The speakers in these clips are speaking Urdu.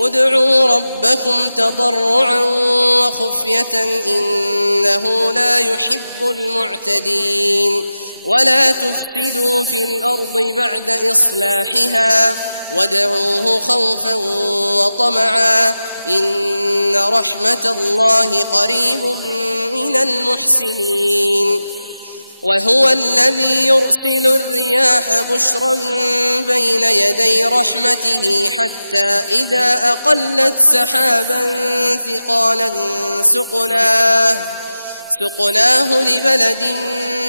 ادعوا ربكم تضرعا وخفية إنه لا يحب المعتدين ولا تفسدوا في الأرض بعد إصلاحها وادعوه خوفا وطمعا إن رحمة الله قريب من المحسنين وهو الذي يرسل الرياح بشرا بين يدي رحمته حتى إذا أقلت سحابا ثقالا سقناه لبلد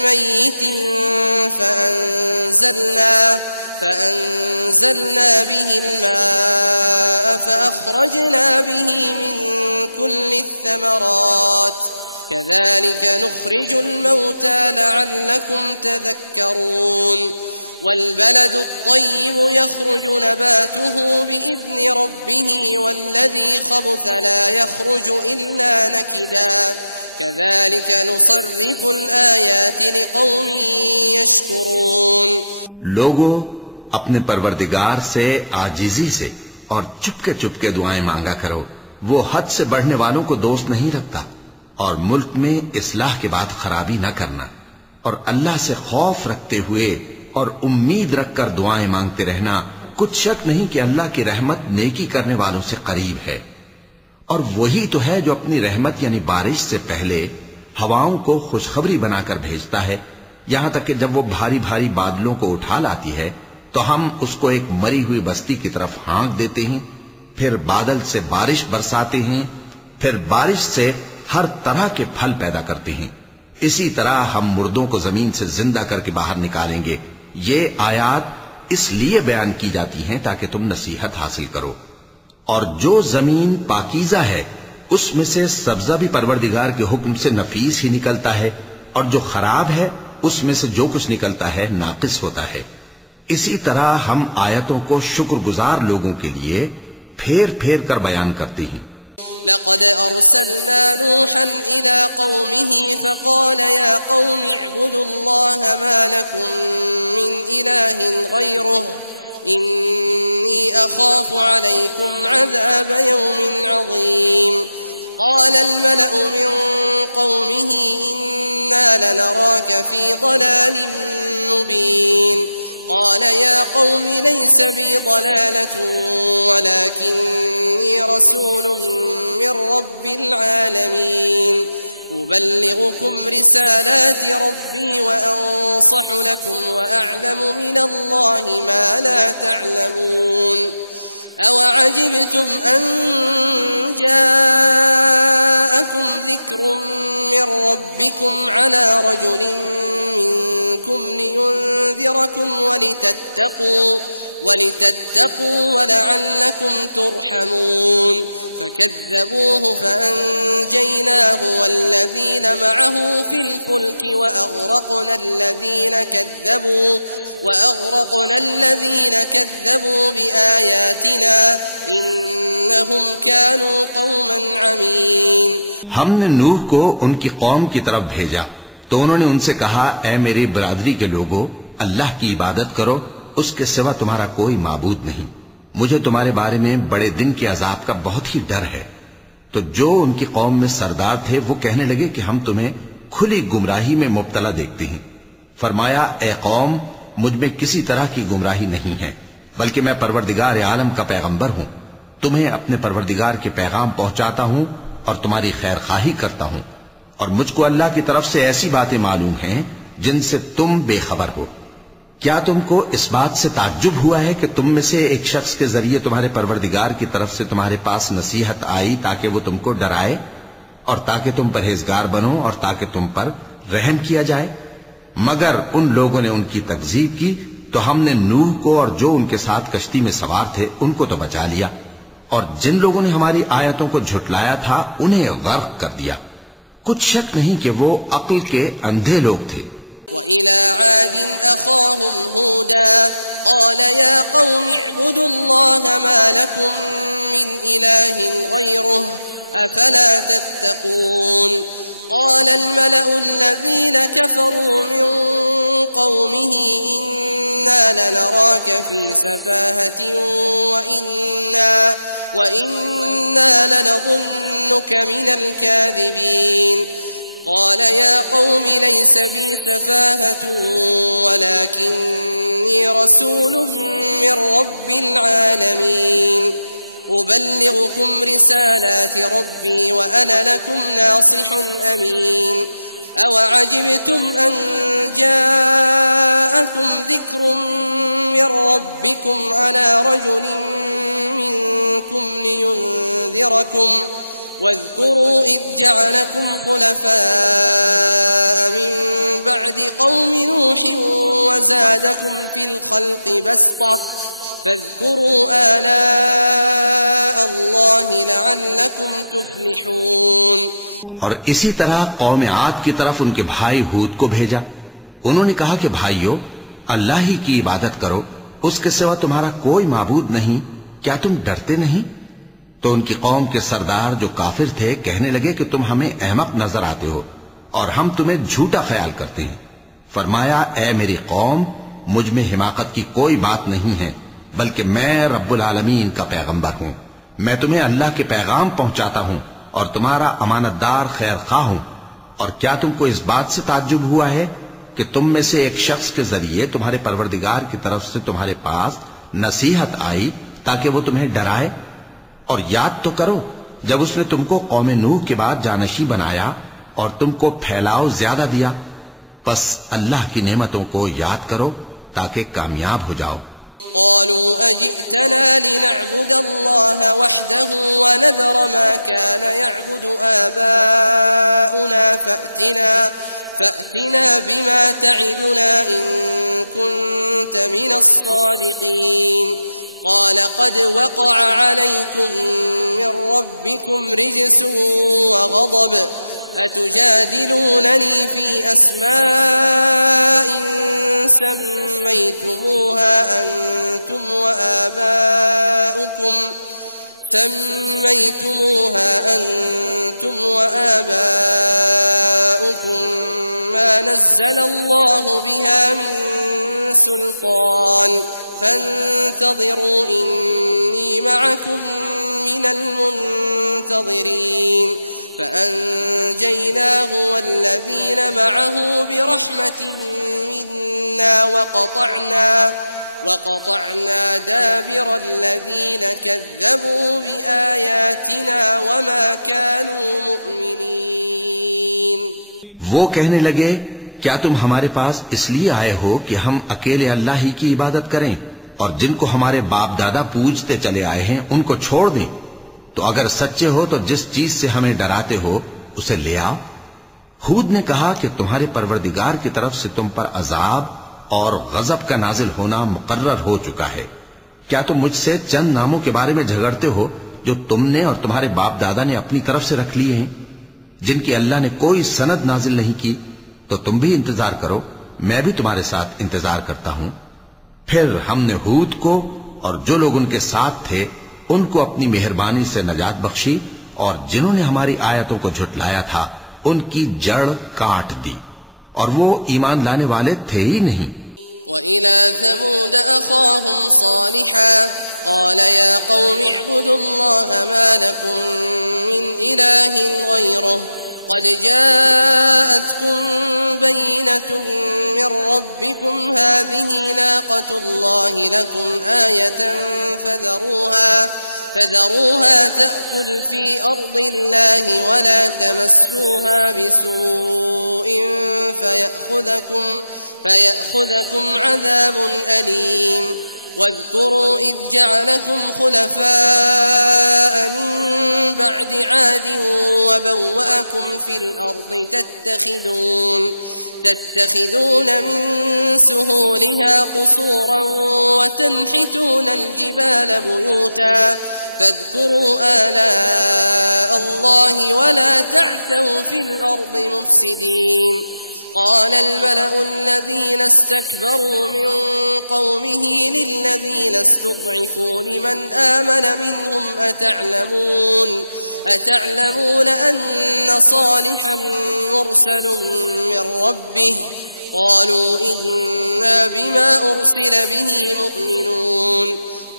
ميت فأنزلنا به الماء فأخرجنا به من كل الثمرات كذلك نخرج الموتى لعلكم تذكرون والبلد الطيب يخرج نباته بإذن ربه والذي خبث لا يخرج إلا نكدا كذلك نصرف الآيات لقوم يشكرون لوگو اپنے پروردگار سے عاجزی سے اور چپکے دعائیں مانگا کرو، وہ حد سے بڑھنے والوں کو دوست نہیں رکھتا، اور ملک میں اصلاح کے بعد خرابی نہ کرنا، اور اللہ سے خوف رکھتے ہوئے اور امید رکھ کر دعائیں مانگتے رہنا، کچھ شک نہیں کہ اللہ کی رحمت نیکی کرنے والوں سے قریب ہے، اور وہی تو ہے جو اپنی رحمت یعنی بارش سے پہلے ہواؤں کو خوشخبری بنا کر بھیجتا ہے، یہاں تک کہ جب وہ بھاری بھاری بادلوں کو اٹھا لاتی ہے تو ہم اس کو ایک مری ہوئی بستی کی طرف ہانک دیتے ہیں، پھر بادل سے بارش برساتے ہیں، پھر بارش سے ہر طرح کے پھل پیدا کرتے ہیں، اسی طرح ہم مردوں کو زمین سے زندہ کر کے باہر نکالیں گے۔ یہ آیات اس لیے بیان کی جاتی ہیں تاکہ تم نصیحت حاصل کرو۔ اور جو زمین پاکیزہ ہے اس میں سے سبزہ بھی پروردگار کے حکم سے نفیس ہی نکلتا ہے، اور جو خراب ہے اس میں سے جو کچھ نکلتا ہے ناقص ہوتا ہے۔ اسی طرح ہم آیتوں کو شکر گزار لوگوں کے لیے پھیر پھیر کر بیان کرتے ہیں۔ لقد أرسلنا نوحا إلى قومه فقال يا قوم اعبدوا الله ما لكم من إله غيره إني أخاف عليكم عذاب يوم عظيم قال الملأ من قومه إنا لنراك في ضلال مبين قال يا قوم ليس بي ضلالة ولكني رسول من رب العالمين أبلغكم رسالات ربي وأنصح لكم وأعلم من الله ما لا تعلمون أوعجبتم أن جاءكم ذكر من ربكم على رجل منكم لينذركم ولتتقوا ولعلكم ترحمون فكذبوه فأنجيناه والذين معه في الفلك وأغرقنا الذين كذبوا بآياتنا إنهم كانوا قوما عمين۔ ہم نے نوح کو ان کی قوم کی طرف بھیجا تو انہوں نے ان سے کہا، اے میری برادری کے لوگو، اللہ کی عبادت کرو، اس کے سوا تمہارا کوئی معبود نہیں، مجھے تمہارے بارے میں بڑے دن کے عذاب کا بہت ہی ڈر ہے۔ تو جو ان کی قوم میں سردار تھے وہ کہنے لگے کہ ہم تمہیں کھلی گمراہی میں مبتلا دیکھتے ہیں۔ فرمایا، اے قوم، مجھ میں کسی طرح کی گمراہی نہیں ہے، بلکہ میں پروردگار عالم کا پیغمبر ہوں، تمہیں اپنے پروردگار کے پیغام پہنچاتا ہوں اور تمہاری خیر خواہی کرتا ہوں، اور مجھ کو اللہ کی طرف سے ایسی باتیں معلوم ہیں جن سے تم بے خبر ہو۔ کیا تم کو اس بات سے تعجب ہوا ہے کہ تم میں سے ایک شخص کے ذریعے تمہارے پروردگار کی طرف سے تمہارے پاس نصیحت آئی تاکہ وہ تم کو ڈرائے اور تاکہ تم پرہیزگار بنو اور تاکہ تم پر رحم کیا جائے؟ مگر ان لوگوں نے ان کی تکذیب کی تو ہم نے نوح کو اور جو ان کے ساتھ کشتی میں سوار تھے ان کو تو بچا لیا، اور جن لوگوں نے ہماری آیتوں کو جھٹلایا تھا انہیں غرق کر دیا۔ کچھ شک نہیں کہ وہ عقل کے اندھے لوگ تھے۔ وَإِلَى عَادٍ أَخَاهُمْ هُودًا قَالَ يَا قَوْمِ اعْبُدُوا اللَّهَ مَا لَكُمْ مِنْ إِلَٰهٍ غَيْرُهُ أَفَلَا تَتَّقُونَ قَالَ الْمَلَأُ الَّذِينَ كَفَرُوا مِنْ قَوْمِهِ إِنَّا لنراك في سفاهة وإنا لنظنك من الكاذبين قال يا قوم ليس بي سفاهة ولكني رسول من رب العالمين أبلغكم رسالات ربي وأنا لكم ناصح أمين أوعجبتم أن جاءكم ذكر من ربكم على رجل منكم لينذركم واذكروا إذ جعلكم خلفاء من بعد قوم نوح وزادكم في الخلق بسطة فاذكروا آلاء الله لعلكم تفلحون. اور اسی طرح قوم عاد کی طرف ان کے بھائی ہود کو بھیجا. انہوں نے کہا کہ بھائیو اللہ ہی کی عبادت کرو، اس کے سوا تمہارا کوئی معبود نہیں، کیا تم ڈرتے نہیں؟ تو ان کی قوم کے سردار جو کافر تھے کہنے لگے کہ تم ہمیں احمق نظر آتے ہو اور ہم تمہیں جھوٹا خیال کرتے ہیں. فرمایا اے میری قوم، مجھ میں حماقت کی کوئی بات نہیں ہے، بلکہ میں رب العالمین کا پیغمبر ہوں. میں تمہیں اللہ کے پیغام پہنچاتا ہوں اور تمہارا امانت دار خیر خواہ ہوں. اور کیا تم کو اس بات سے تعجب ہوا ہے کہ تم میں سے ایک شخص کے ذریعے تمہارے پروردگار کی طرف سے تمہارے پاس نصیحت آئی تاکہ وہ تمہیں ڈرائے؟ اور یاد تو کرو جب اس نے تم کو قوم نوح کے بعد جانشی بنایا اور تم کو پھیلاؤ زیادہ دیا. پس اللہ کی نعمتوں کو یاد کرو تاکہ کامیاب ہو جاؤ. قالوا أجئتنا لنعبد الله وحده ونذر ما كان يعبد آباؤنا فأتنا بما تعدنا إن كنت من الصادقين. قال قد وقع عليكم من ربكم رجس وغضب أتجادلونني في أسماء سميتموها أنتم وآباؤكم ما نزل الله بها من سلطان فانتظروا إني معكم من المنتظرين. فأنجيناه والذين معه برحمة منا وقطعنا دابر الذين كذبوا بآياتنا وما كانوا مؤمنين. وہ کہنے لگے کیا تم ہمارے پاس اس لیے آئے ہو کہ ہم اکیلے اللہ ہی کی عبادت کریں اور جن کو ہمارے باپ دادا پوجتے چلے آئے ہیں ان کو چھوڑ دیں؟ تو اگر سچے ہو تو جس چیز سے ہمیں ڈراتے ہو اسے لے آؤ. ہود نے کہا کہ تمہارے پروردگار کی طرف سے تم پر عذاب اور غضب کا نازل ہونا مقرر ہو چکا ہے. کیا تم مجھ سے چند ناموں کے بارے میں جھگڑتے ہو جو تم نے اور تمہارے باپ دادا نے اپنی طرف سے رکھ لیے ہیں، جن کی اللہ نے کوئی سند نازل نہیں کی؟ تو تم بھی انتظار کرو، میں بھی تمہارے ساتھ انتظار کرتا ہوں. پھر ہم نے ہود کو اور جو لوگ ان کے ساتھ تھے ان کو اپنی مہربانی سے نجات بخشی، اور جنہوں نے ہماری آیتوں کو جھٹلایا تھا ان کی جڑ کاٹ دی، اور وہ ایمان لانے والے تھے ہی نہیں. وَإِلَى ثَمُودَ أَخَاهُمْ صَالِحًا قَالَ يَا قَوْمِ اعْبُدُوا اللَّهَ مَا لَكُمْ مِنْ إِلَٰهٍ غَيْرُهُ قد جاءتكم بينة من ربكم هذه ناقة الله لكم آية فذروها تأكل في أرض الله ولا تمسوها بسوء فيأخذكم عذاب أليم. واذكروا إذ جعلكم خلفاء من بعد عاد وبوأكم في الأرض تتخذون من سهولها قصورا وتنحتون الجبال بيوتا فاذكروا آلاء الله ولا تعثوا في الأرض مفسدين. قال الملأ الذين استكبروا من قومه للذين استضعفوا لمن آمن منهم أتعلمون أن صالحا مرسل من ربه قالوا إنا بما أرسل به مؤمنون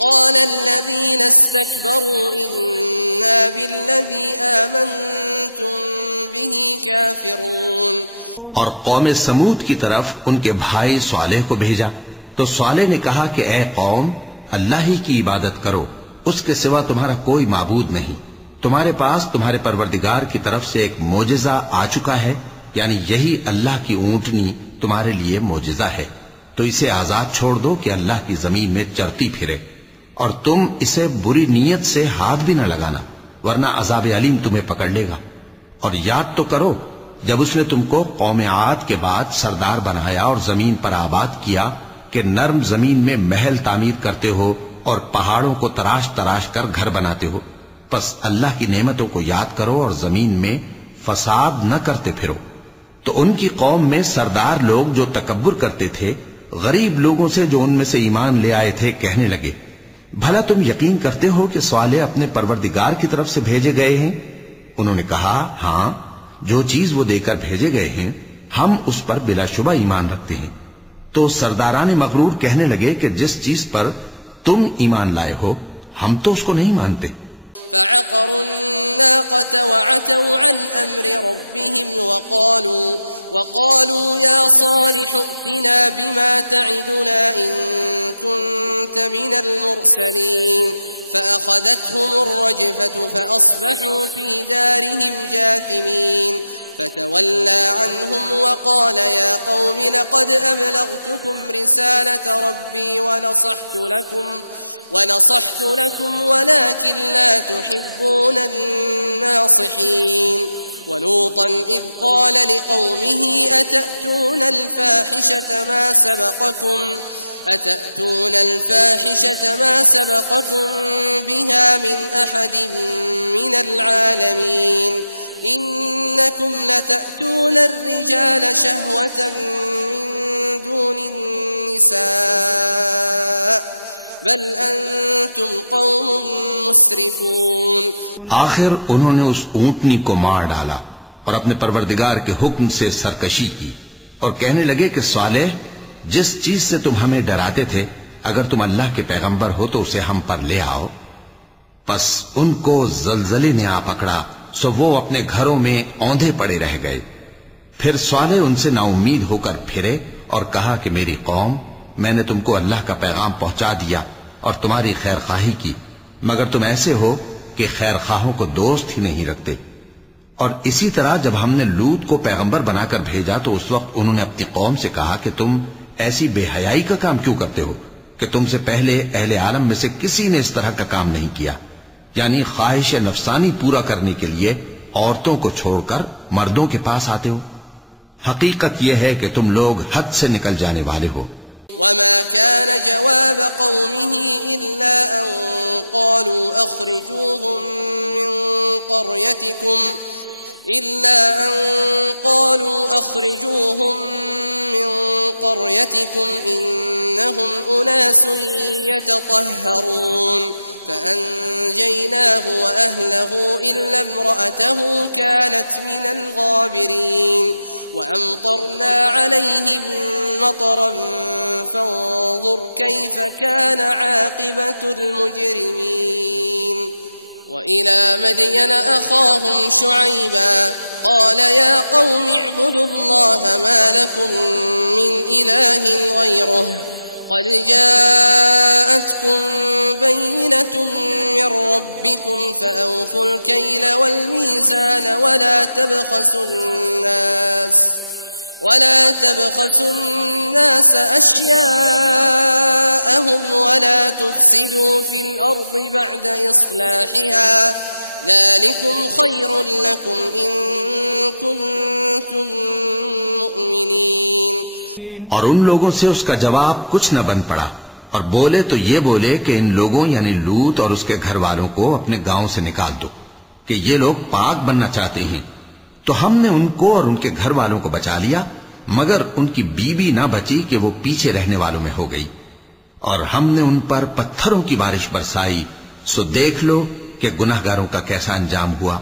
قال الذين استكبروا إنا بالذي آمنتم به كافرون. اور قوم سمود کی طرف ان کے بھائی صالح کو بھیجا تو صالح نے کہا کہ اے قوم، اللہ ہی کی عبادت کرو، اس کے سوا تمہارا کوئی معبود نہیں. تمہارے پاس تمہارے پروردگار کی طرف سے ایک معجزہ آ چکا ہے، یعنی یہی اللہ کی اونٹنی تمہارے لیے معجزہ ہے، تو اسے آزاد چھوڑ دو کہ اللہ کی زمین میں چرتی پھرے، اور تم اسے بری نیت سے ہاتھ بھی نہ لگانا ورنہ عذاب علیم تمہیں پکڑ لے گا. اور یاد تو کرو جب اس نے تم کو قوم عاد کے بعد سردار بنایا اور زمین پر آباد کیا کہ نرم زمین میں محل تعمیر کرتے ہو اور پہاڑوں کو تراش تراش کر گھر بناتے ہو. پس اللہ کی نعمتوں کو یاد کرو اور زمین میں فساد نہ کرتے پھرو. تو ان کی قوم میں سردار لوگ جو تکبر کرتے تھے غریب لوگوں سے جو ان میں سے ایمان لے آئے تھے کہنے لگے، بھلا تم یقین کرتے ہو کہ صالح اپنے پروردگار کی طرف سے بھیجے گئے ہیں؟ انہوں نے کہا، ہاں، جو چیز وہ دے کر بھیجے گئے ہیں ہم اس پر بلا شبہ ایمان رکھتے ہیں. تو سرداران مغرور کہنے لگے کہ جس چیز پر تم ایمان لائے ہو ہم تو اس کو نہیں مانتے. فعقروا الناقة وعتوا عن أمر ربهم وقالوا يا صالح ائتنا بما تعدنا إن كنت من المرسلين فأخذتهم الرجفة فأصبحوا في دارهم جاثمين. فتولى عنهم وقال يا قوم لقد أبلغتكم رسالة ربي ونصحت لكم ولكن لا تحبون الناصحين. ولوطا إذ قال لقومه أتأتون الفاحشة ما سبقكم بها من أحد من العالمين إنكم لتأتون الرجال شهوة من دون النساء بل انتم قوم مسرفون. آخر انہوں نے اس اونٹنی کو مار ڈالا اور اپنے پروردگار کے حکم سے سرکشی کی اور کہنے لگے کہ صالح، جس چیز سے تم ہمیں ڈراتے تھے اگر تم اللہ کے پیغمبر ہو تو اسے ہم پر لے آؤ. پس ان کو زلزلے نے آ پکڑا سو وہ اپنے گھروں میں اوندھے پڑے رہ گئے. پھر صالح ان سے نا امید ہو کر پھرے اور کہا کہ میری قوم، میں نے تم کو اللہ کا پیغام پہنچا دیا اور تمہاری خیر خواہی کی، مگر تم ایسے ہو کہ خیر خواہوں کو دوست ہی نہیں رکھتے. اور اسی طرح جب ہم نے لوط کو پیغمبر بنا کر بھیجا تو اس وقت انہوں نے اپنی قوم سے کہا کہ تم ایسی بے حیائی کا کام کیوں کرتے ہو کہ تم سے پہلے اہل عالم میں سے کسی نے اس طرح کا کام نہیں کیا، یعنی خواہش نفسانی پورا کرنے کے لیے عورتوں کو چھوڑ کر مردوں کے پاس آتے ہو. حقیقت یہ ہے کہ تم لوگ حد سے نکل جانے والے ہو. وما كان جواب قومه إلا أن قالوا أخرجوهم من قريتكم إنهم أناس يتطهرون. فأنجيناه وأهله إلا امرأته كانت من الغابرين. وأمطرنا عليهم مطرا فانظر كيف كان عاقبة المجرمين. وإلى مدين أخاهم شعيبا قال يا قوم اعبدوا الله ما لكم من إله غيره قد جاءتكم بينة من ربكم فأوفوا الكيل والميزان ولا تبخسوا الناس أشياءهم ولا تفسدوا في الأرض بعد إصلاحها ذلكم خير لكم إن كنتم مؤمنين. اور ان لوگوں سے اس کا جواب کچھ نہ بن پڑا، اور بولے تو یہ بولے کہ ان لوگوں یعنی لوط اور اس کے گھر والوں کو اپنے گاؤں سے نکال دو کہ یہ لوگ پاک بننا چاہتے ہیں. تو ہم نے ان کو اور ان کے گھر والوں کو بچا لیا، مگر ان کی بیوی نہ بچی کہ وہ پیچھے رہنے والوں میں ہو گئی. اور ہم نے ان پر پتھروں کی بارش برسائی، سو دیکھ لو کہ گناہگاروں کا کیسا انجام ہوا.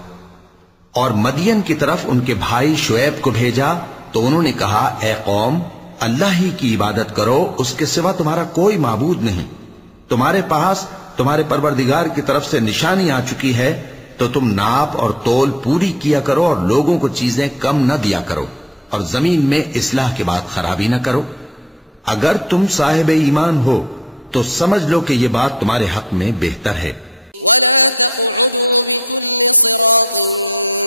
اور مدین کی طرف ان کے بھائی شعیب کو بھیجا تو انہوں نے کہا، اے قوم، اللہ ہی کی عبادت کرو، اس کے سوا تمہارا کوئی معبود نہیں۔ تمہارے پاس تمہارے پروردگار کی طرف سے نشانی آ چکی ہے، تو تم ناپ اور تول پوری کیا کرو اور لوگوں کو چیزیں کم نہ دیا کرو، اور زمین میں اصلاح کے بعد خرابی نہ کرو۔ اگر تم صاحب ایمان ہو تو سمجھ لو کہ یہ بات تمہارے حق میں بہتر ہے۔ ولا تقعدوا بكل صراط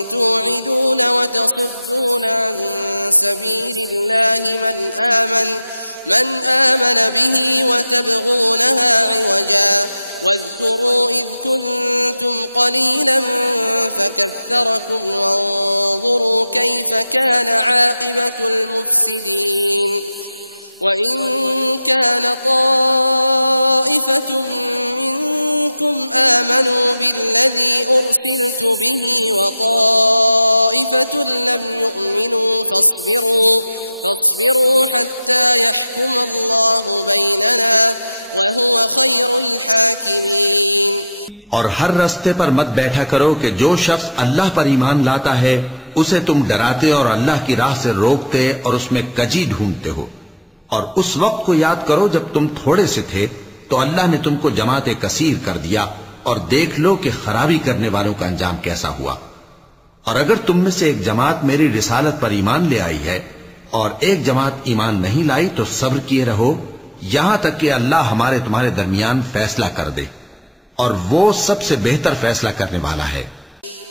توعدون وتصدون عن سبيل الله من آمن به وتبغونها عوجا واذكروا إذ كنتم قليلا فكثركم وانظروا كيف كان عاقبة المفسدين وإن كان طائفة منكم آمنوا بالذي أرسلت به وطائفة لم يؤمنوا فاصبروا حتى يحكم الله بيننا وهو خير الحاكمين۔ اور ہر رستے پر مت بیٹھا کرو کہ جو شخص اللہ پر ایمان لاتا ہے اسے تم ڈراتے اور اللہ کی راہ سے روکتے اور اس میں کجی ڈھونڈتے ہو۔ اور اس وقت کو یاد کرو جب تم تھوڑے سے تھے تو اللہ نے تم کو جماعت کثیر کر دیا، اور دیکھ لو کہ خرابی کرنے والوں کا انجام کیسا ہوا۔ اور اگر تم میں سے ایک جماعت میری رسالت پر ایمان لے آئی ہے اور ایک جماعت ایمان نہیں لائی تو صبر کیے رہو یہاں تک کہ اللہ ہمارے تمہارے درمیان فیصلہ کر دے، اور وہ سب سے بہتر فیصلہ کرنے والا ہے۔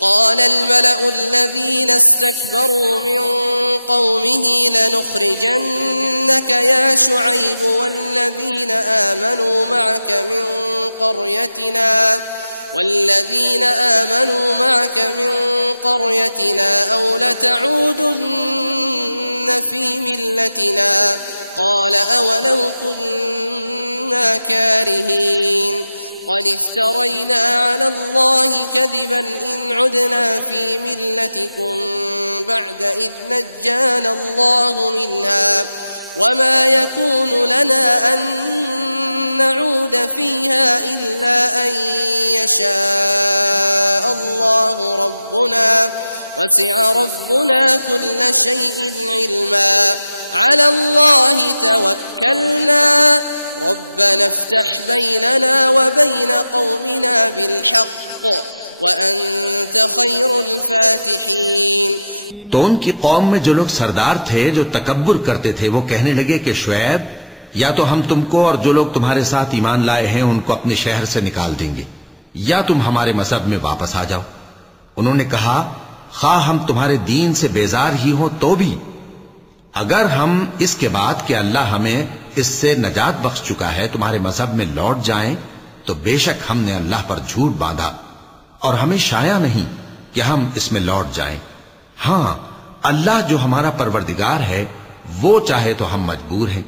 قال الملأ الذين استكبروا من قومه لنخرجنك يا شعيب والذين آمنوا معك من قريتنا أو لتعودن في ملتنا قال أولو كنا كارهين قد افترينا على الله كذبا إن عدنا في ملتكم بعد إذ نجانا الله منها وما يكون لنا أن نعود فيها إلا أن يشاء الله ربنا وسع ربنا كل شيء علما على الله توكلنا ربنا افتح بيننا وبين قومنا بالحق وأنت خير الفاتحين۔ تو ان کی قوم میں جو لوگ سردار تھے جو تکبر کرتے تھے وہ کہنے لگے کہ شعیب یا تو ہم تم کو اور جو لوگ تمہارے ساتھ ایمان لائے ہیں ان کو اپنے شہر سے نکال دیں گے یا تم ہمارے مذہب میں واپس آ جاؤ۔ انہوں نے کہا خواہ ہم تمہارے دین سے بیزار ہی ہوں تو بھی اگر ہم اس کے بعد کہ اللہ ہمیں اس سے نجات بخش چکا ہے تمہارے مذہب میں لوٹ جائیں تو بے شک ہم نے اللہ پر جھوٹ باندھا اور ہمیں شایع نہیں کہ ہم اس میں لوٹ جائیں۔ ہاں اللہ جو ہمارا پروردگار ہے وہ چاہے تو ہم مجبور ہیں۔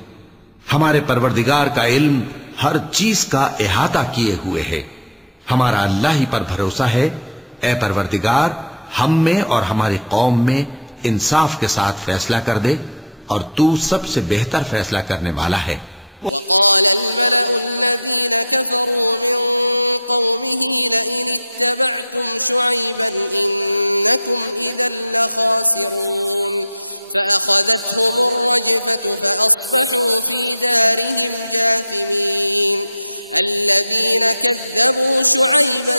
ہمارے پروردگار کا علم ہر چیز کا احاطہ کیے ہوئے ہے۔ ہمارا اللہ ہی پر بھروسہ ہے۔ اے پروردگار ہم میں اور ہماری قوم میں انصاف کے ساتھ فیصلہ کر دے اور تو سب سے بہتر فیصلہ کرنے والا ہے۔ وقال الملأ الذين كفروا من قومه لئن اتبعتم شعيبا إنكم إذا لخاسرون فأخذتهم الرجفة فأصبحوا في دارهم جاثمين الذين كذبوا شعيبا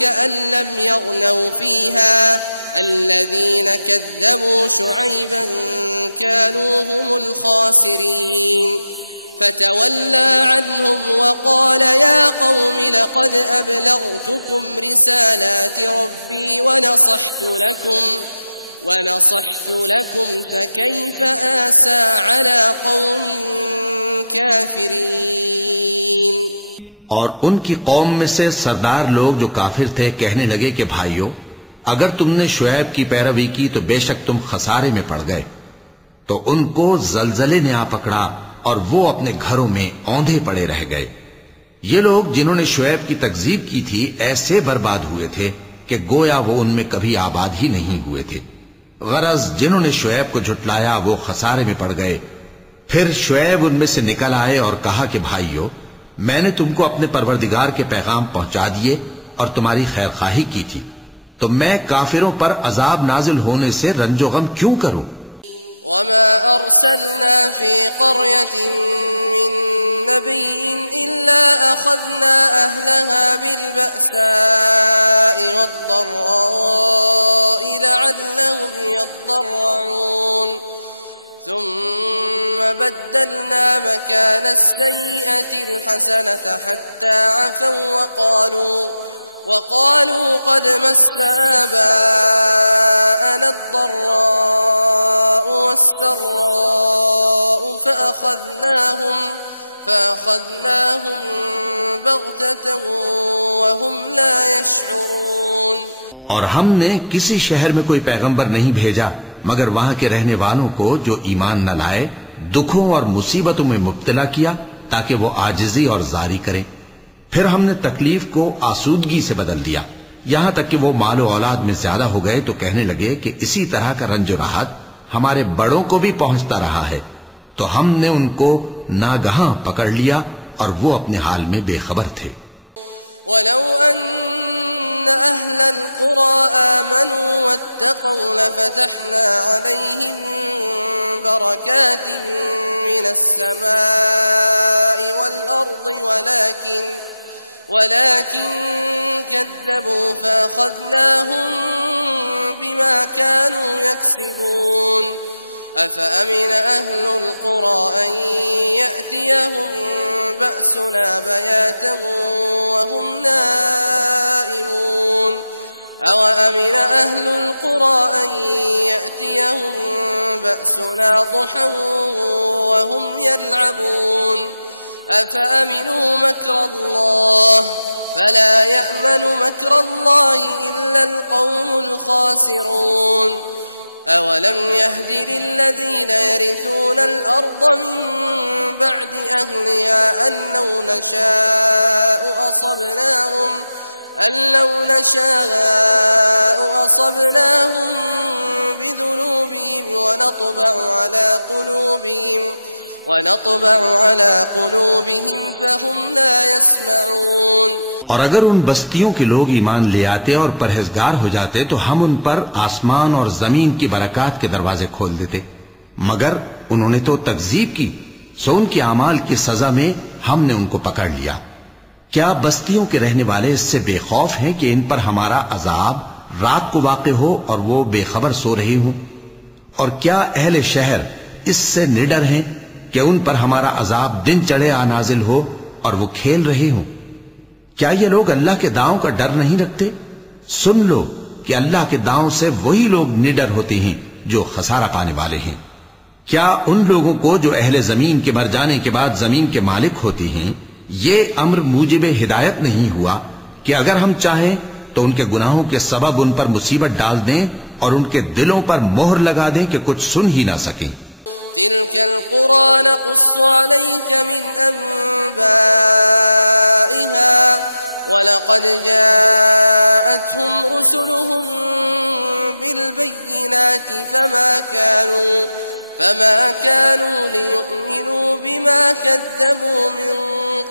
كأن لم يغنوا فيها الذين كذبوا شعيبا كانوا هم الخاسرين فتولى عنهم وقال يا قوم لقد أبلغتكم رسالات ربي ونصحت لكم فكيف آسى على قوم كافرين۔ اور ان کی قوم میں سے سردار لوگ جو کافر تھے کہنے لگے کہ بھائیو اگر تم نے شعیب کی پیروی کی تو بے شک تم خسارے میں پڑ گئے۔ تو ان کو زلزلے نے آ پکڑا اور وہ اپنے گھروں میں اوندھے پڑے رہ گئے۔ یہ لوگ جنہوں نے شعیب کی تکذیب کی تھی ایسے برباد ہوئے تھے کہ گویا وہ ان میں کبھی آباد ہی نہیں ہوئے تھے۔ غرض جنہوں نے شعیب کو جھٹلایا وہ خسارے میں پڑ گئے۔ پھر شعیب ان میں سے نکل آئے اور کہا کہ بھائیو میں نے تم کو اپنے پروردگار کے پیغام پہنچا دیے اور تمہاری خیر خواہی کی تھی، تو میں کافروں پر عذاب نازل ہونے سے رنج و غم کیوں کروں؟ وما أرسلنا في قرية من نبي إلا أخذنا أهلها بالبأساء والضراء لعلهم يضرعون ثم بدلنا مكان السيئة الحسنة حتى عفوا وقالوا قد مس آباءنا الضراء والسراء فأخذناهم بغتة وهم لا يشعرون. اور ہم نے کسی شہر میں کوئی پیغمبر نہیں بھیجا مگر وہاں کے رہنے والوں کو جو ایمان نہ لائے دکھوں اور مصیبتوں میں مبتلا کیا تاکہ وہ عاجزی اور زاری کریں. پھر ہم نے تکلیف کو آسودگی سے بدل دیا یہاں تک کہ وہ مال و اولاد میں زیادہ ہو گئے تو کہنے لگے کہ اسی طرح کا رنج و راحت ہمارے بڑوں کو بھی پہنچتا رہا ہے. تو ہم نے ان کو ناگہاں پکڑ لیا اور وہ اپنے حال میں بے خبر تھے. وَلَوْ أَنَّ أَهْلَ الْقُرَىٰ آمَنُوا وَاتَّقَوْا لَفَتَحْنَا عَلَيْهِمْ بَرَكَاتٍ مِّنَ السَّمَاءِ وَالْأَرْضِ ولكن كذبوا فأخذناهم بما كانوا يكسبون. أفأمن أهل القرى أن يأتيهم بأسنا بياتا وهم نائمون أوأمن أهل القرى أن يأتيهم بأسنا ضحى وهم يلعبون أفأمنوا مكر الله فلا يأمن مكر الله إلا القوم الخاسرون. أولم يهد للذين يرثون الأرض من بعد أهلها أن لو نشاء أصبناهم بذنوبهم ونطبع على قلوبهم فهم لا يسمعون. اور اگر ان بستیوں کے لوگ ایمان لے آتے اور پرہیزگار ہو جاتے تو ہم ان پر آسمان اور زمین کی برکات کے دروازے کھول دیتے مگر انہوں نے تو تکذیب کی سو ان کے اعمال کی سزا میں ہم نے ان کو پکڑ لیا. کیا بستیوں کے رہنے والے اس سے بے خوف ہیں کہ ان پر ہمارا عذاب رات کو واقع ہو اور وہ بے خبر سو رہے ہوں؟ اور کیا اہل شہر اس سے نڈر ہیں کہ ان پر ہمارا عذاب دن چڑھے آ نازل ہو اور وہ کھیل رہے ہوں؟ کیا یہ لوگ اللہ کے داؤں کا ڈر نہیں رکھتے؟ سن لو کہ اللہ کے داؤں سے وہی لوگ نڈر ہوتے ہیں جو خسارہ پانے والے ہیں. کیا ان لوگوں کو جو اہل زمین کے مر جانے کے بعد زمین کے مالک ہوتے ہیں یہ امر موجب ہدایت نہیں ہوا کہ اگر ہم چاہیں تو ان کے گناہوں کے سبب ان پر مصیبت ڈال دیں اور ان کے دلوں پر مہر لگا دیں کہ کچھ سن ہی نہ سکیں؟ تلك القرى نقص عليك من أنبائها ولقد جاءتهم رسلهم بالبينات فما كانوا ليؤمنوا بما كذبوا من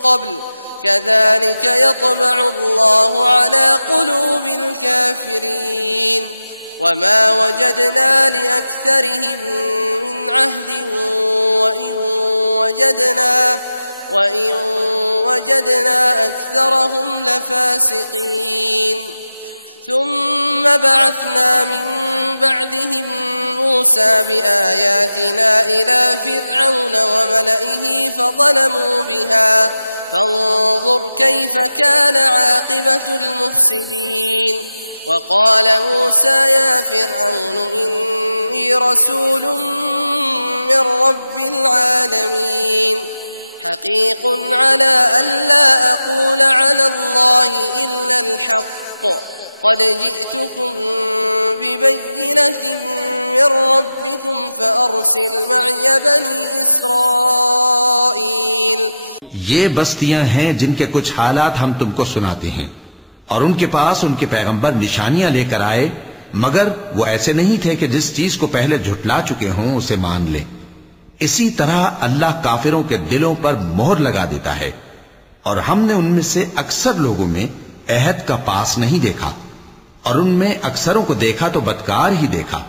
قبل كذلك يطبع الله على قلوب الكافرين وما وجدنا لأكثرهم من عهد وإن وجدنا أكثرهم لفاسقين. ثم بعثنا من بعدهم موسى بآياتنا إلى فرعون وملئه فظلموا بها فانظر كيف كان عاقبة المفسدين. وقال موسى يا فرعون إني رسول من رب العالمين حقيق على ألا أقول على الله إلا الحق قد جئتكم ببينة من ربكم فأرسل معي بني إسرائيل. یہ بستیاں ہیں جن کے کچھ حالات ہم تم کو سناتے ہیں اور ان کے پاس ان کے پیغمبر نشانیاں لے کر آئے مگر وہ ایسے نہیں تھے کہ جس چیز کو پہلے جھٹلا چکے ہوں اسے مان لیں. اسی طرح اللہ کافروں کے دلوں پر مہر لگا دیتا ہے اور ہم نے ان میں سے اکثر لوگوں میں عہد کا پاس نہیں دیکھا اور ان میں اکثروں کو دیکھا تو بدکار ہی دیکھا.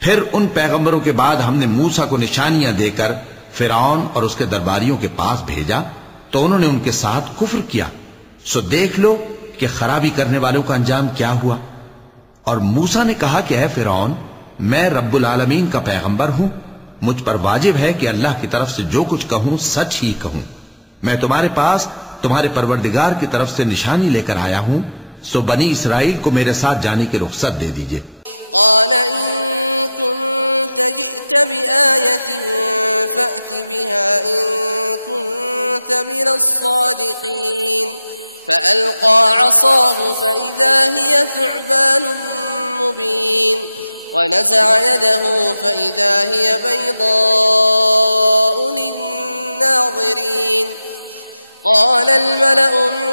پھر ان پیغمبروں کے بعد ہم نے موسیٰ کو نشانیاں دے کر فرعون اور اس کے درباریوں کے پاس بھیجا تو انہوں نے ان کے ساتھ کفر کیا، سو دیکھ لو کہ خرابی کرنے والوں کا انجام کیا ہوا۔ اور موسیٰ نے کہا کہ اے فرعون، میں رب العالمین کا پیغمبر ہوں، مجھ پر واجب ہے کہ اللہ کی طرف سے جو کچھ کہوں سچ ہی کہوں۔ میں تمہارے پاس تمہارے پروردگار کی طرف سے نشانی لے کر آیا ہوں، سو بنی اسرائیل کو میرے ساتھ جانے کی رخصت دے دیجئے۔ قال إن كنت جئت بآية فأت بها إن كنت من الصادقين فألقى عصاه فإذا هي ثعبان مبين ونزع يده فإذا هي بيضاء للناظرين قال الملأ من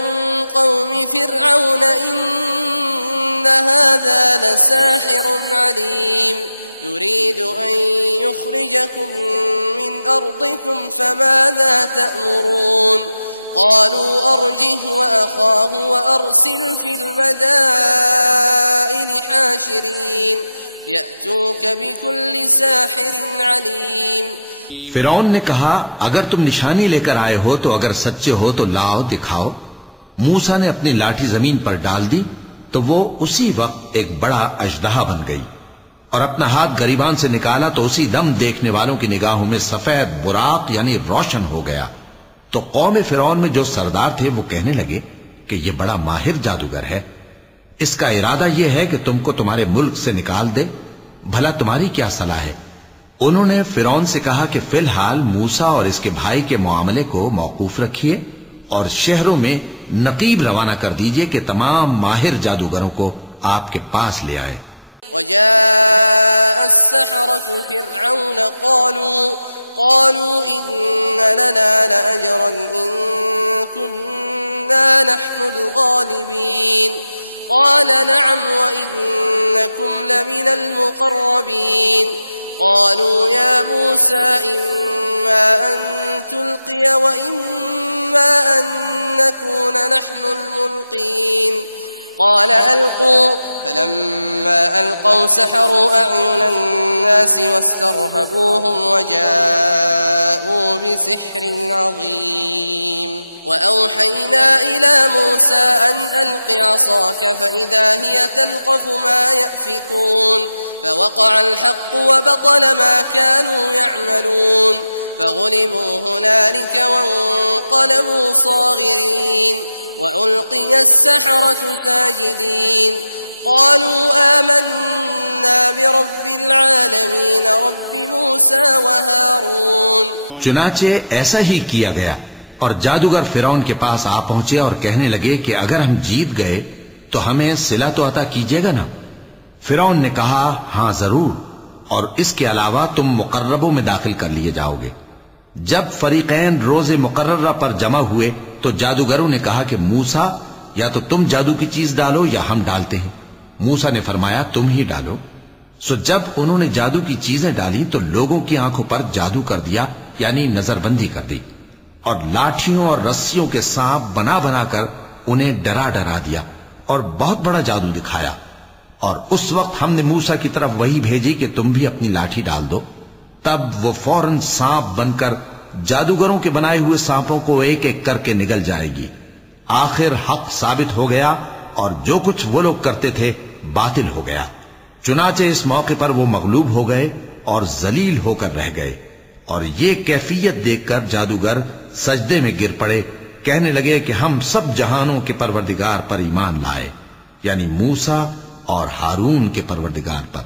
قوم فرعون إن هذا لساحر عليم يريد أن يخرجكم من أرضكم فماذا تأمرون قالوا أرجه وأخاه وأرسل في المدائن حاشرين يأتوك بكل ساحر عليم۔ فرعون نے کہا اگر تم نشانی لے کر آئے ہو تو اگر سچے ہو تو لاؤ دکھاؤ۔ موسیٰ نے اپنی لاٹھی زمین پر ڈال دی تو وہ اسی وقت ایک بڑا اژدہا بن گئی، اور اپنا ہاتھ گریبان سے نکالا تو اسی دم دیکھنے والوں کی نگاہوں میں سفید براق یعنی روشن ہو گیا۔ تو قوم فرعون میں جو سردار تھے وہ کہنے لگے کہ یہ بڑا ماہر جادوگر ہے، اس کا ارادہ یہ ہے کہ تم کو تمہارے ملک سے نکال دے، بھلا تمہاری کیا صلاح ہے؟ انہوں نے فرعون سے کہا کہ فی الحال موسیٰ اور اس کے بھائی کے معاملے کو موقوف رکھیے اور شہروں میں نقیب روانہ کر دیجئے کہ تمام ماہر جادوگروں کو آپ کے پاس لے آئے۔ وجاء السحرة فرعون قالوا إن لنا لأجرا إن كنا نحن الغالبين قال نعم وإنكم لمن المقربين قالوا يا موسى إما أن تلقي وإما أن نكون نحن الملقين قال ألقوا فلما ألقوا سحروا أعين الناس واسترهبوهم وجاءوا بسحر عظيم وأوحينا إلى موسى أن ألق عصاك فإذا هي تلقف ما يأفكون فوقع الحق وبطل ما كانوا يعملون فغلبوا هنالك وانقلبوا صاغرين وألقي السحرة ساجدين قالوا آمنا برب العالمين رب موسى وهارون۔ چنانچہ ایسا ہی کیا گیا، اور جادوگر فرعون کے پاس آ پہنچے اور کہنے لگے کہ اگر ہم جیت گئے تو ہمیں صلہ تو عطا کیجیے گا نا؟ فرعون نے کہا ہاں ضرور، اور اس کے علاوہ تم مقربوں میں داخل کر لیے جاؤ گے۔ جب فریقین روز مقررہ پر جمع ہوئے تو جادوگروں نے کہا کہ موسیٰ یا تو تم جادو کی چیز ڈالو یا ہم ڈالتے ہیں۔ موسیٰ نے فرمایا تم ہی ڈالو۔ سو جب انہوں نے جادو کی چیزیں ڈالی تو لوگوں کی آنکھوں پر جادو کر دیا، یعنی نظر بندی کر دی، اور لاٹھیوں اور رسیوں کے سانپ بنا بنا کر انہیں ڈرا ڈرا دیا اور بہت بڑا جادو دکھایا۔ اور اس وقت ہم نے موسیٰ کی طرف وحی بھیجی کہ تم بھی اپنی لاٹھی ڈال دو، تب وہ فوراً سانپ بن کر جادوگروں کے بنائے ہوئے سانپوں کو ایک ایک کر کے نگل جائے گی۔ آخر حق ثابت ہو گیا اور جو کچھ وہ لوگ کرتے تھے باطل ہو گیا۔ چنانچہ اس موقع پر وہ مغلوب ہو گئے اور ذلیل ہو کر رہ گئے، اور یہ کیفیت دیکھ کر جادوگر سجدے میں گر پڑے، کہنے لگے کہ ہم سب جہانوں کے پروردگار پر ایمان لائے، یعنی موسیٰ اور ہارون کے پروردگار پر۔